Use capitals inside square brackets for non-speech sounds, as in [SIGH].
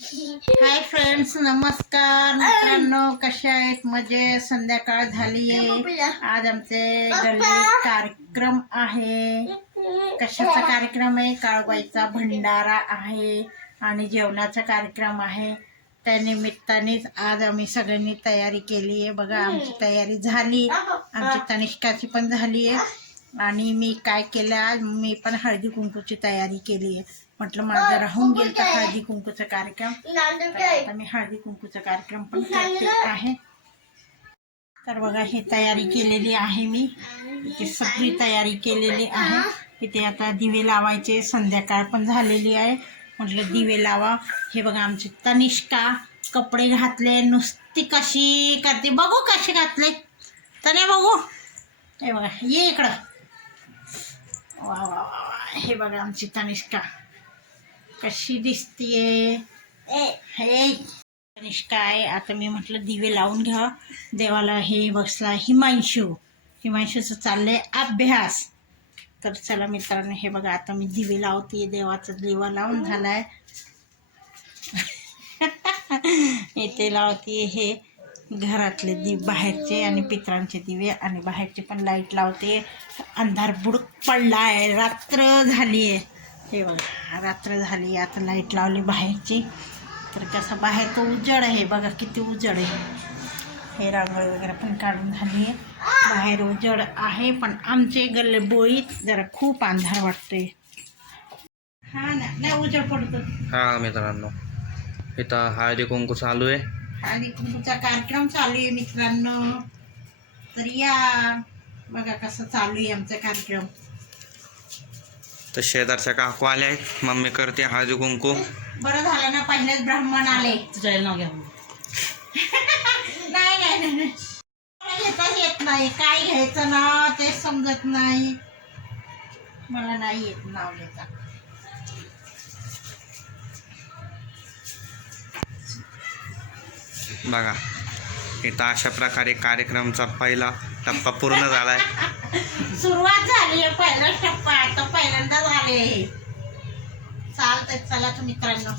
Hi friends नमस्कार मित्रांनो कशा आहेत? मजे संध्याकाळ झाली आहे आज आमचे गल्लीत कार्यक्रम आहे. कशाचा कार्यक्रम आहे? काळबाईचा भंडारा आहे आणि जेवणाचा कार्यक्रम आहे. त्या निमित्तानेच आज आम्ही सगळ्यांनी तयारी केली आहे बघा आमची तयारी झाली. आमची तनिष्काची पण झाली आहे आणि मी काय केलं आज? मी पण हळदी कुंकूची तयारी केली आहे. म्हटलं माझं राहून गेलं तर हळदी कुंकूचा कार्यक्रम. तर आता मी हळदी कुंकूचा कार्यक्रम पण करते आहे. तर बघा ही तयारी केलेली आहे मी. इथे सगळी तयारी केलेली आहे. इथे आता दिवे लावायचे. संध्याकाळ पण झालेली आहे. म्हटलं दिवे लावा. हे बघा आमची तनिष्का कपडे घातले. नुसती कशी करते. बघू कशी घातले. तने बघू. हे बघा ये इकडं. वा वा हे बघा आमची तनिष्का. कशी दिसतीये. हे. तनिष्का आहे. आता मी म्हटलं दिवे लावून घ्या. देवाला हे बसला हिमांशू. हिमांशूचं चाललंय अभ्यास. तर चला मित्रांनो हे बघा आता मी दिवे लावते देवाचा दिवा लावून झालाय. [LAUGHS] इथे लावते हे. घरातले दि बाहेरचे आणि पित्रांचे दिवे आणि बाहेरचे पण लाइट लावते. अंधार बुडूक पडला आहे रात्र झाली आहे हे बघा रात्र झाली. आता लाइट लावली बाहेरची. तर कसं बाहेर तो उजड आहे. बघा किती उजड आहे. हे रांगोळी वगैरे पण काढून झाली आहे. बाहेर उजड आहे पण आमचे गल्ले बोईत. जरा खूप अंधार वाटतोय. हा ना नाही उजड पडतो हा मित्रांनो इथं हळदी कुंकू चालू आहे. आणि तुमचा कार्यक्रम चालू आहे मित्रांनो. तर या. बघा कसं चालू आहे आमचा कार्यक्रम. तर शेजारच्या काकू आल्या आहेत मम्मी करते हळदी कुंकू. बरं झालं ना पहिलेच ब्राह्मण आले. तुझ्या नाव घ्या. नाही नाही नाही घेताच येत नाही. काय घ्यायचं ना तेच समजत नाही. मला नाही येत नाव घेता. बघा इथं अशा प्रकारे कार्यक्रमचा पहिला टप्पा पूर्ण झालाय. सुरुवात झाली आहे पहिला टप्पा आता पहिल्यांदा झाले चालतंय चला तुम्ही मित्रांनो.